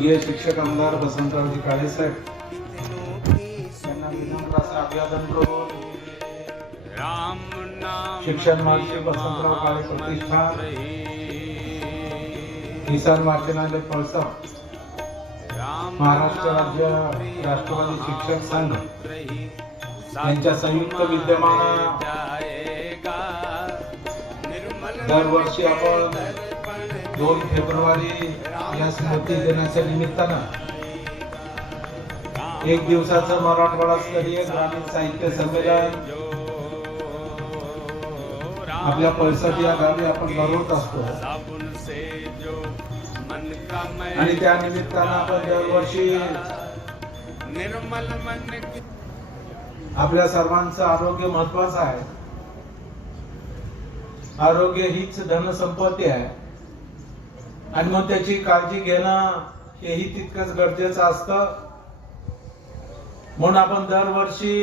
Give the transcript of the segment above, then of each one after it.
स्वर्गीय शिक्षक आमदार वसंतरावजी काळे साहेब यांना विनम्र असं अभिवादन करून शिक्षण महर्षी वसंतराव काळे प्रतिष्ठान किसान वाचनालय पळसप महाराष्ट्र राज्य राष्ट्रवादी शिक्षक संघ यांच्या संयुक्त विद्यमानं दरवर्षी आपण 2 फेब्रुवारी या स्मृती दिनाच्या निमित्तानं एक दिवसाचं मराठवाडा स्तरीय ग्रामीण साहित्य संमेलन आपल्या पळसप या गावी आपण भरवत असतो आणि त्या निमित्तानं आपण दरवर्षी आपल्या सर्वांचं आरोग्य महत्वाचं आहे. आरोग्य हीच धनसंपत्ती आहे आणि मग त्याची काळजी घेणं हेही तितकंच गरजेचं असतं. म्हणून आपण दरवर्षी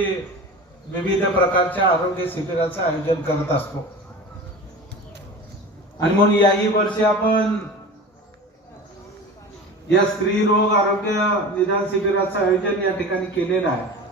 विविध प्रकारच्या आरोग्य शिबिराचं आयोजन करत असतो आणि म्हणून याही वर्षी आपण या स्त्री रोग आरोग्य निदान शिबिराचं आयोजन या ठिकाणी केलेलं आहे.